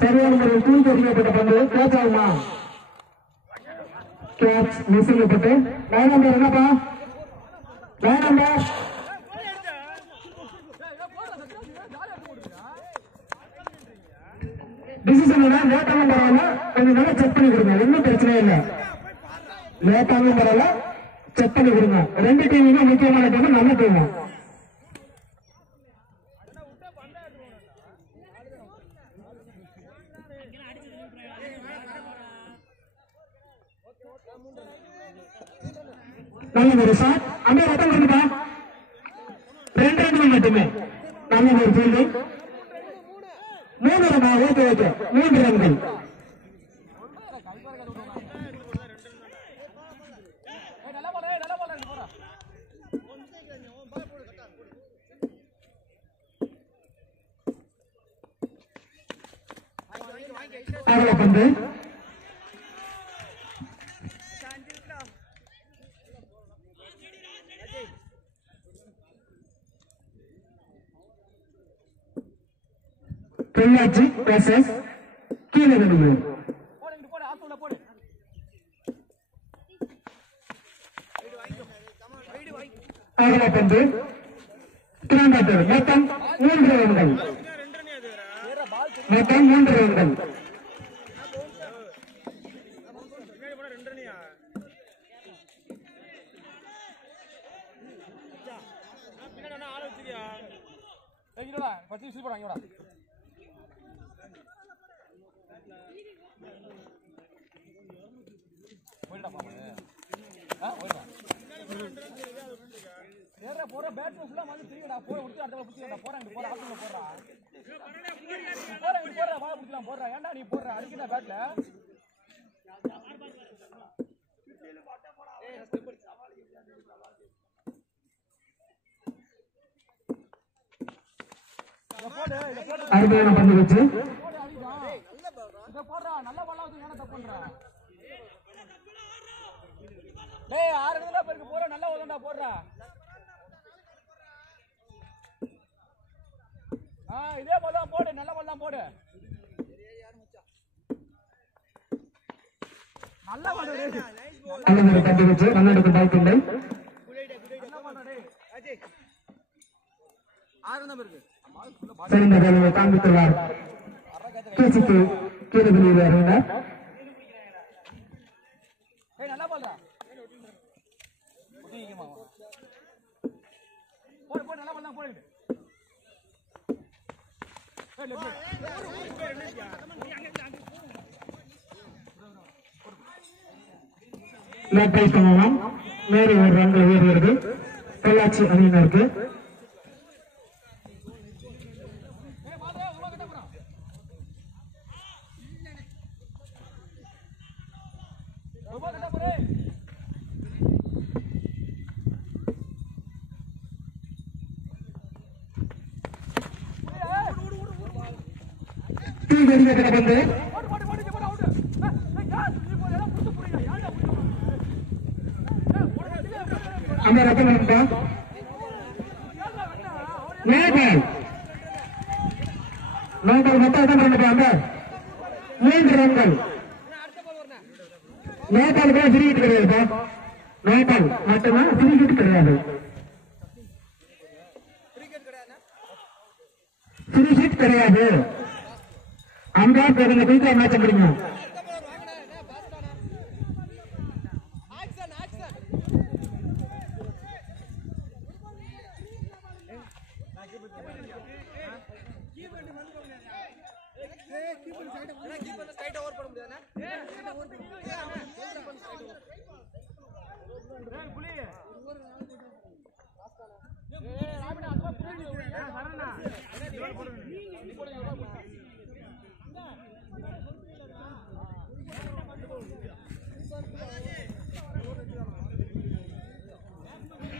சரியான முறையில் தூக்கி எறியப்பட்ட பந்து கேட்ச் ஆகுமா? கேட்ச் மிஸ் செய்யப்பட்டு லைன் நம்பர் என்னப்பா? லைன் நம்பர் டிசிஷன் லேட்டாகவும் பரவாயில்ல, கொஞ்சம் நல்லா செக் பண்ணி கொடுங்க, ஒன்றும் பிரச்சனை இல்லை. லேட்டாகவும் பரவாயில்ல, செக் பண்ணி கொடுங்க. ரெண்டு டீமுமே முக்கியமான டீம், நல்ல டீம். நல்ல ஒரு ஷாட், அந்த ரத்தம் வந்துட்டா 2 ரன்கள் மட்டுமே. நல்ல ஒரு ஃபீல்டிங், 3 ரன். ஓகே ஓகே, 3 ரன்கள். அகல பந்து பொள்ளாச்சி வெர்சஸ் கீழநல்லூர். அகல பந்து திறந்தாட்டர். மொத்தம் 3 ரன்கள். மொத்தம் 3 ரன்கள். அருமையான பந்து வச்சு இதே போதான் போடு, நல்ல போதான் போடு. நல்ல பந்து வச்சு ரன் பாய்க்கின்றேன். சிறந்த வேலையை காண்பித்துள்ளார் கேசிக்கு கீழே அறிஞர். நல்லா போடுறா, போடு போடு, நல்லா போடலாம் போடு. மேலே ஒரு ரன்கள் உயர்கிறது பொள்ளாச்சி அணியினருக்கு. பந்து அந்த ரத்தம் நேபாள் மொத்தம் அந்த 3 ரன்கள். நேபாளுக்கு ஃப்ரீ ஹிட் கிடையாது. நேபாள் மட்டும்தான் ஃப்ரீ ஹிட் கிடையாது. ஃப்ரீ ஹிட் கிடையாது. அந்த குயிக்கா மேட்ச் முடியும்.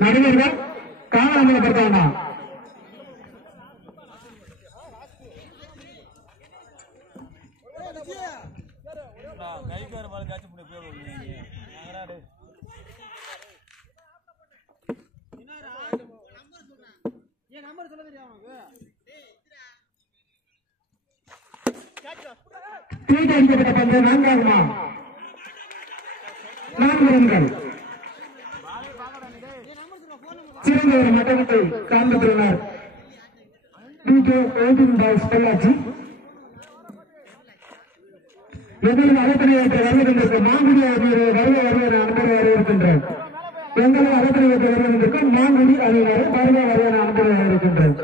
நடுவர்கள் காவலப்படுத்த வேண்டாம். கைக்கார பால் காய்ச்சி போய் போய் நம்பர் சொல்ல தெரியாம அடிக்கப்பட்ட பந்து நான்காகுமா 4 ரன்கள். சிறந்த ஒரு மட்டத்தை காண்பித்துள்ளார் பொள்ளாச்சி. எங்களது அழைப்பினை ஏற்ற வருவதற்கு மாங்குடி வருவ அன்பரை வரவேற்கின்றேன். எங்களது அழைப்பினை ஏற்ற வருவதற்கு மாங்குடி அணியினர் வருவ அன்பரை வரவேற்கின்றேன்.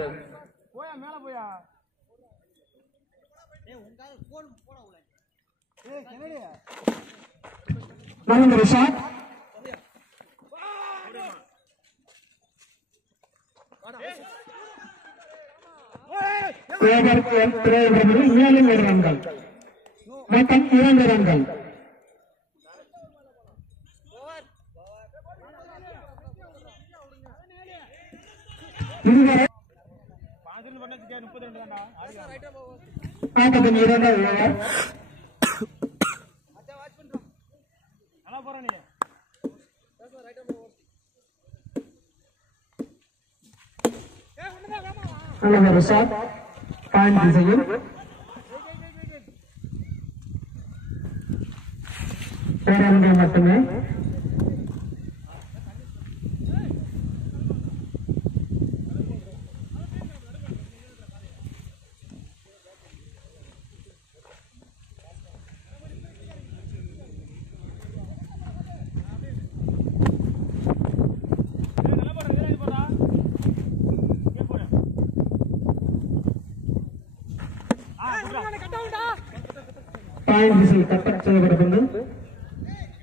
நல்ல ஷாட். மேலும் 1 ரன்கள், மொத்தம் 2 ரன்கள். இதுவரை ஆட்டத்தின் 2வது ஓவர். நல்ல ஒரு ஷாட். பாயிண்ட் திசையில் 1 ரன்கள் மட்டுமே. பாயிண்ட் திசையில் கட்டச் செய்யப்பட்டது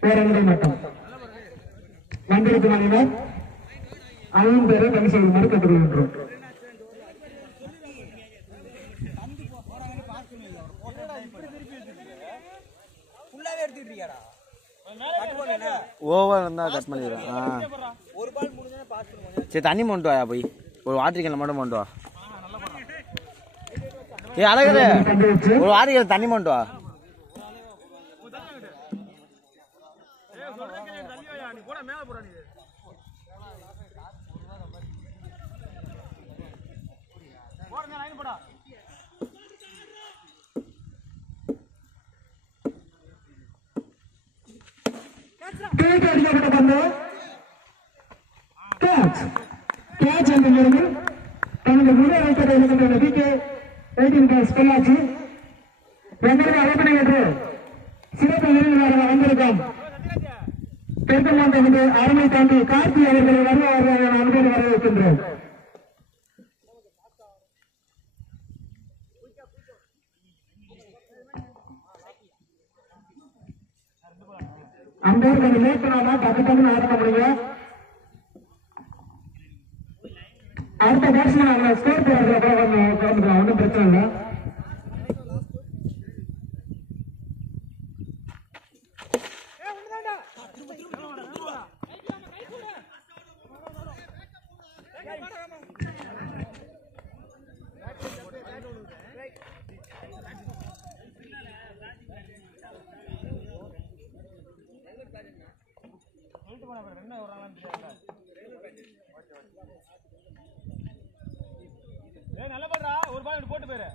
1 ரன்கள் மட்டும். வந்திருக்கும் அணியினர் 5 பேரை பணி செய்யுமாறு கேட்டுக்கொள்கின்றோம். ஓவர் இருந்தா கட் பண்ணிடுறேன். சரி, தண்ணி மொண்டு வாயா, போய் ஒரு வாட்டரிக்கல் மட்டும் மொண்டு வா. ஏ அழகரு, ஒரு வாட்டரிக்கல் தண்ணி மொண்டு வா. அடிக்கப்பட்ட பந்து கேட்ச். கேட்ச் என்ற முறையில் தனது முதல் வைப்பதை இருக்கின்ற பொள்ளாச்சி எங்களுக்கு அழைப்பினை என்று சிறப்பு விருந்தினராக வந்திருக்கும் தெற்கு மாவட்ட அருமை தாண்டி கார்த்தி அவர்களை வருவார்கள் அன்போடு வரவேற்கின்றோம். அன்போடு கொஞ்சம் லேட் பண்ணாம டக்கு டக்குன்னு ஆட முடியும். அடுத்த பேட்ஸ்மேன் அவங்க ஸ்கோர் போடுறதுல கூட கலந்துக்கலாம், ஒன்றும் பிரச்சனை இல்லை. நல்ல பண்றா, ஒரு பால் போட்டு போயிரு.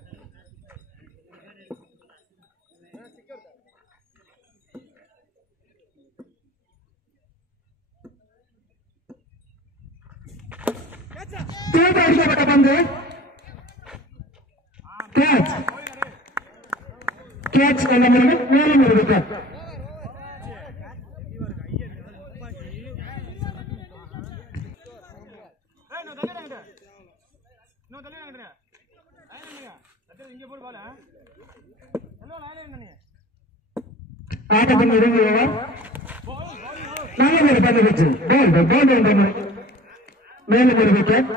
அடிக்கப்பட்ட பந்து கேட்ச். கேட்ச் என்ற முறையில் மேலும் ஒரு விக்கெட். ஆட்டத்தின் இறுதி ஓவர். நல்ல ஒரு பந்து வீச்சு, மேலும் ஒரு விக்கெட்.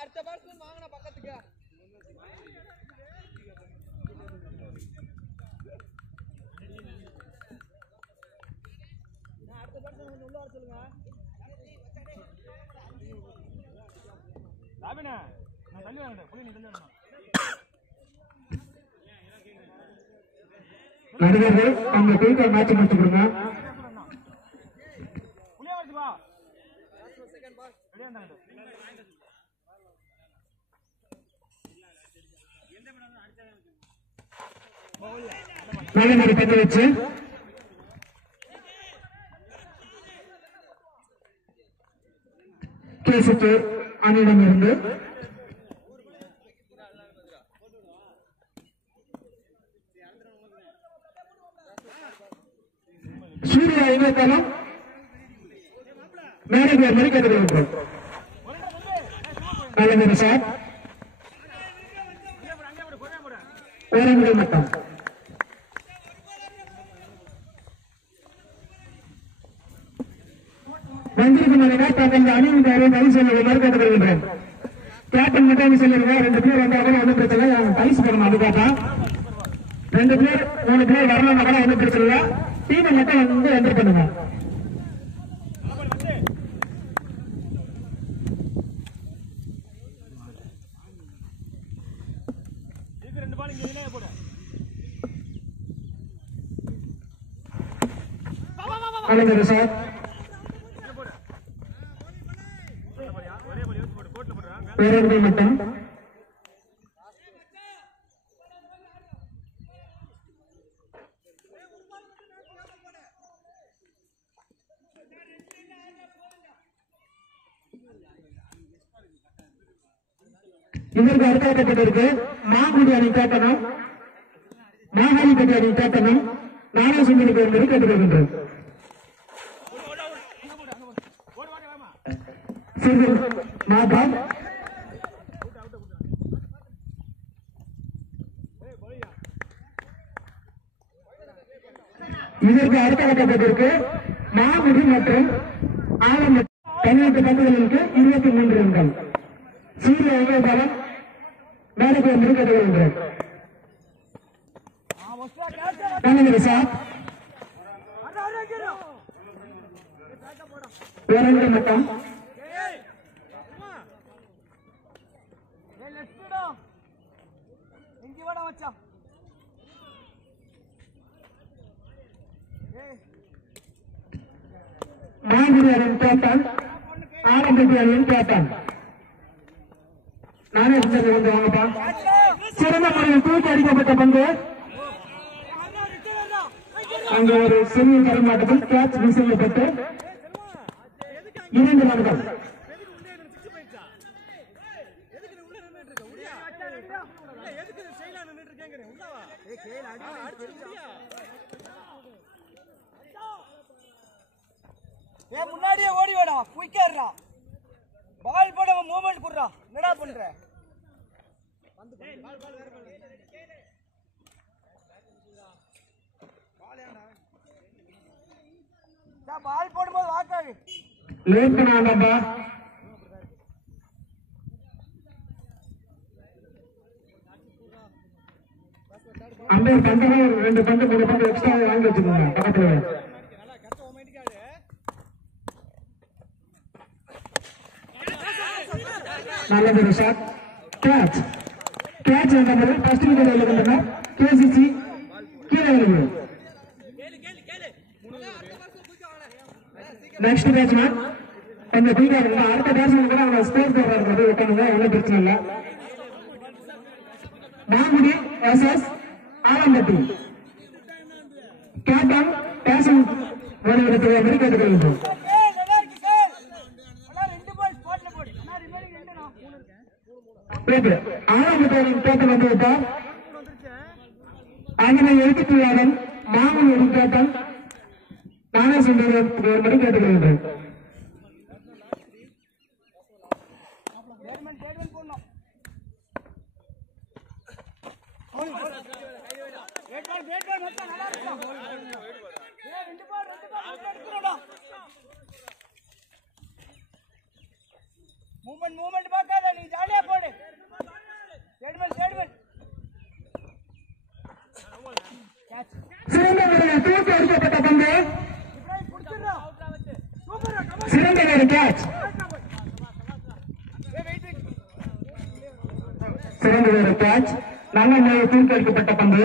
அடுத்த பால் வாங்கின பக்கத்துக்கு அடுத்த பால் உள்ள ராபினா நான் தள்ளி வரேன் புள்ளி நீ தள்ளி வரணும் நடிகர்கள் அந்த குயிக்கா மேட்ச் முடிச்சு கொடுங்க. புள்ளியா வருது வா செகண்ட் பால் ரெடி வந்தாங்க நல்ல ஒரு பந்து வச்சு கேசுக்கு அணியிடம் இருந்து சூரிய இணையதளம் மேனேஜர் மாதிரி கேட்டுக்கொள்கிறோம். நல்ல ஒரு சார் ஓரங்கள் மட்டும் வந்திருக்கும் தங்கள் அணியின் பரிசு சொல்லுமாறு கேட்டுக்கொள்கின்றேன். கேப்டன் மட்டும் சொல்லுங்க. 2 பேர் வந்தாலும் ஒன்றும் பிரச்சனை இல்லை. பரிசு பண்ணணும். அதுக்காக 2 பேர் 3 பேர் வரலாம் ஒன்றும் பிரச்சனை இல்லை. டீமை மட்டும் வந்து என்டர் பண்ணுங்க. அழகு சார் பேரர்கள் மட்டும் இதற்கு அடுத்தாக்கப்பட்டிருக்கு. மாங்குடி அணி கேட்டனும் மாகாணிப்பட்டி அணி கேட்டனும் நானே சுந்தரிக்கு என்பது கேட்டுக்கொள்கின்றேன். மாதம் இதற்கு அடுத்தாக்கப்பட்டிருக்கு. மாங்குடி மற்றும் ஆலம் 18 பந்துகளுக்கு 23 ரன்கள். சூரிய உதயபலம் மேடைக்கு என்பது கேட்டுக்கொள்கின்றேன். சார் பேரங்கள் மட்டும் மாங்குடி அணியின் கேப்டன் ஆலம்பட்டி அணியின் கேப்டன் நானே வந்து வாங்கப்பா. சிறந்த முறையில் தூக்கி அடிக்கப்பட்ட பந்து அங்கு ஒரு சிறிய தரமாட்டத்தில் கேட்ச் மிஸ் செய்யப்பட்டு 2 ரன்கள். முன்னாடியே ஓடி வாடா, குயிக்காடுறா, பால் போட மூவ்மெண்ட் குடுறா. என்னடா பண்ற? பால் போடும்போது வாக்காது லேட் பண்ணாண்டா. அந்த பந்தம் 2 பந்து 3 பந்து எக்ஸ்ட்ரா வாங்கி வச்சுக்கோங்க பக்கத்துல. நல்லது சார். கேட்ச் கேட்ச் என்ற முறையில் ஃபர்ஸ்ட் விக்கெட் எழுதுகின்றன. கேசிசி கீழே எழுது. நெக்ஸ்ட் பேட்ஸ்மேன் கொஞ்சம் பீகா இருந்தா அடுத்த பேட்ஸ்மேன் கூட அவங்க ஸ்கோர் போடுறது உட்காந்துங்க. ஒன்றும் பிரச்சனை இல்லை. மாங்குடி எஸ்எஸ் ஆலம்பட்டி கேப்டன் பேசன் வருவதற்கு மாதிரி கேட்டுக்கொள்கின்றோம். ஆலம்பட்டியின் கேப்டன் வந்து விட்டார். அதனை எழுத்துக்களியாளன் மாங்குடி கேப்டன் நானே சொல்லும்படி கேட்டுக்கொள்கின்றேன். மூமெண்ட் பார்க்காத, நீ ஜாலியா போடு. சிறந்த முறையில் தூக்கி அடிக்கப்பட்ட பந்து சிறந்த ஒரு கேட்ச், சிறந்த ஒரு கேட்ச், நல்ல முறையில் தீர்ப்பளிக்கப்பட்ட பந்து.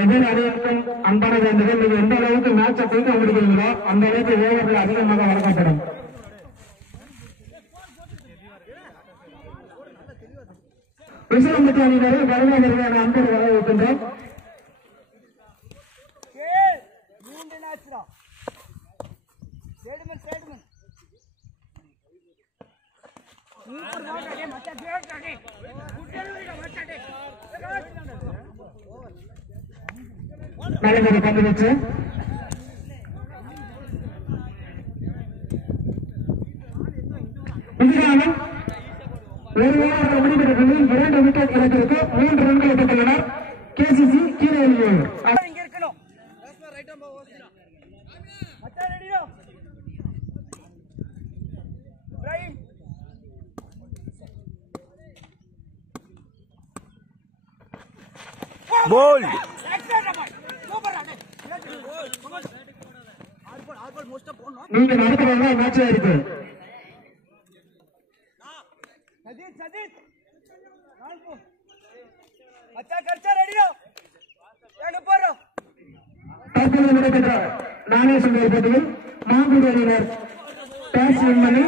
ஒவ்வொரு அணியிற்கும் அன்பான வேண்டுதல், நீங்க எந்த அளவுக்கு மேட்சை தூக்க முடிக்கிறீங்களோ அந்த அளவுக்கு ஓவர்கள் அதிகமாக வழங்கப்படும். விசிலம்பட்டி அணியினரை வருவான அன்போடு வரவேற்கின்றோம். நல்ல பந்து வச்சு இதுதான் ஒரு ஓவர்கள் முடிவெடுக்கிறது. 2 விக்கெட் இழப்பிற்கு 3 ரன்கள் பெற்றுள்ளனர் கேசிசி கீழே. இங்க இருக்கணும். மச்சான் ரெடிடா. இப்ராஹிம் போல் நீங்க நடத்துறதா மேட்சா இருக்கு. சதீஷ் சதீஷ் மச்சான் கர்ச்சா ரெடிடா. எங்க போறோம்? தற்போது நடைபெற்ற நாணேஸ்வரி போட்டியில் மாங்குடி அணியினர் டாஸ் வின் பண்ணி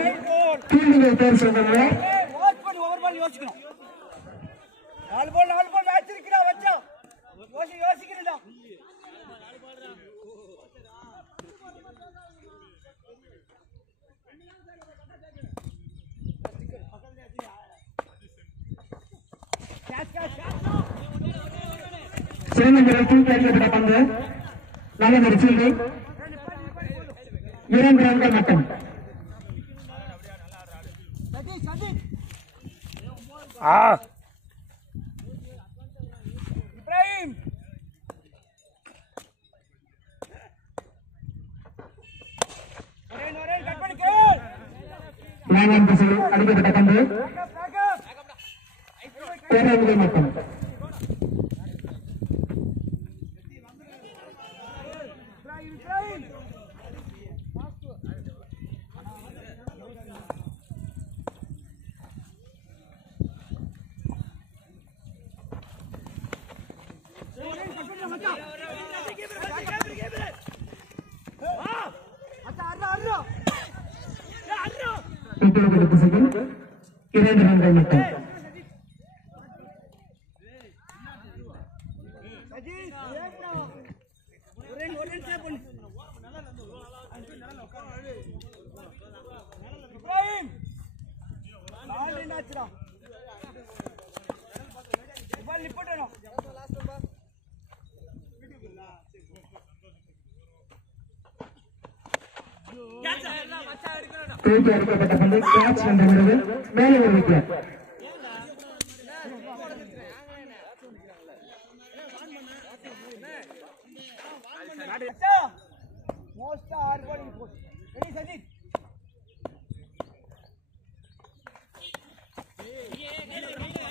ஃபீல்டிங்கை தேர்வு செய்தனர். வாட்ச் பண்ணி ஓவர் பால் யோசிக்கணும். 4 பால் மேட்ச் இருக்குடா மச்சான். யோசிக்கிறடா. சிறந்த முறையில் தூக்கி அடிக்கப்பட்ட பந்து. நல்ல ஒரு ஃபீல்டு. 2 ரன்கள் மட்டும். சதீஷ் சதீஷ் இப்ராஹிம் ஒரே கட் பண்ணி கேள். லாங் திசையில் அடிக்கப்பட்ட பந்து. 2 ரன்கள் மட்டும். இப்பொழுது திசையில் 2 ரன்கள் மட்டும். இப்ராஹிம் பால் என்னாச்சுடா? பால் நிப்பட்டணும். தூக்கி அடிக்கப்பட்ட பந்து கேட்ச் என்ற முறையில் மேலே ஒரு wicket. Most hard ball import. Ready Sajith.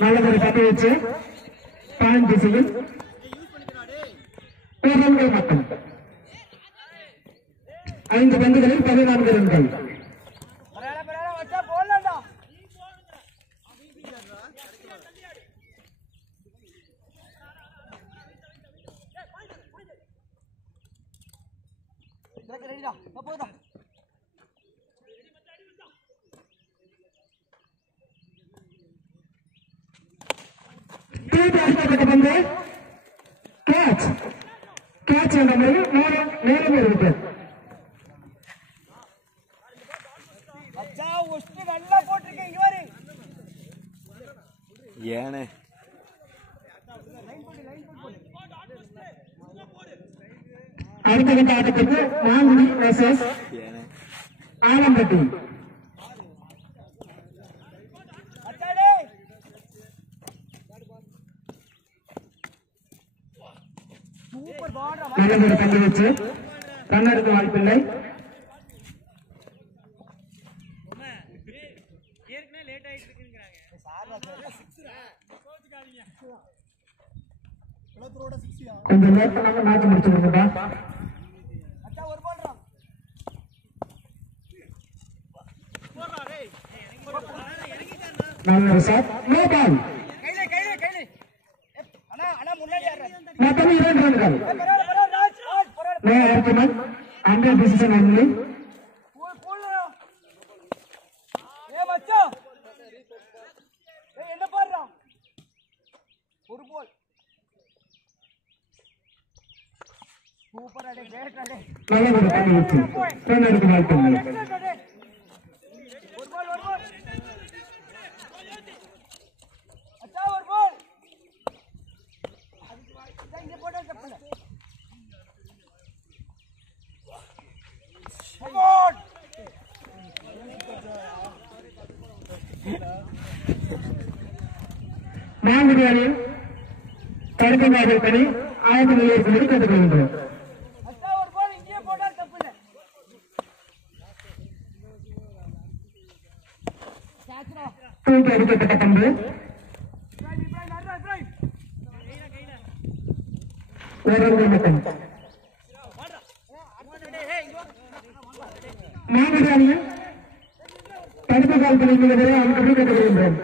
நல்ல ஒரு பந்து வச்சு பாயிண்ட் திசையில் 1 ரன்கள் மட்டும். 5 பந்துகளில் 14 ரன்கள். பரவாயில்ல மச்சான் போடலாம்டா. ரெடிடா போதா. தூக்கி அடிக்கப்பட்ட பந்து கேட்ச் என்ற முறையில் மேலும் ஒரு விக்கெட். மச்சான் ஒஸ்ட் நல்லா போட்டுருக்கேன். இங்க வரு. ஏனே அடுத்த கட்ட ஆட்டத்திற்கு மாங்குடி வெர்சஸ் ஏனே ஆலம்பட்டி. மச்சானே சூப்பர் பால்டா. நல்ல ஒரு பந்து வச்சு ரன் எடுக்க வாய்ப்பில்லை. கொஞ்சம் லேட் பண்ணாம மேட்ச் முடிச்சு கொடுங்கப்பா. அச்சா ஒரு பால்ரா நல்ல ஒரு ஷாட். No ball. கையில கையில கையில அண்ணா அண்ணா முன்னாடி ஆடுறா மொத்தம் 2 ரன்கள். பரவாயில்ல பரவாயில்ல ராஜ் பரவாயில்ல no argument. Under decision only. போல் ஏ மச்சான் ஏய் என்ன பாடுறா ஒரு போல் சூப்பர் அடே கிரேட் அடே நல்ல ஒரு பந்து வீச்சு. ரன் எடுக்க வாய்ப்பில்லை. ஒரு பால் அச்சா ஒரு பால் இங்க போட்டா தப்புல கமான் மாங்குடி அணி கருப்பங்காடு அணி ஆயிரத்தி நிலையத்தில் கேட்டுக் கொள்கின்றோம். அச்சா ஒரு பால் இங்கே போட்டா தப்புல கேட்ச்ரா தூக்கி அடிக்கப்பட்ட பந்து இப்ராஹிம் அர்ரா இப்ராஹிம் ஒரு ரன் மட்டும். மாங்குடி அணியில் கருப்பங்கால் பணிக்கு எதிராக கேட்டுக் கொள்கின்றோம்.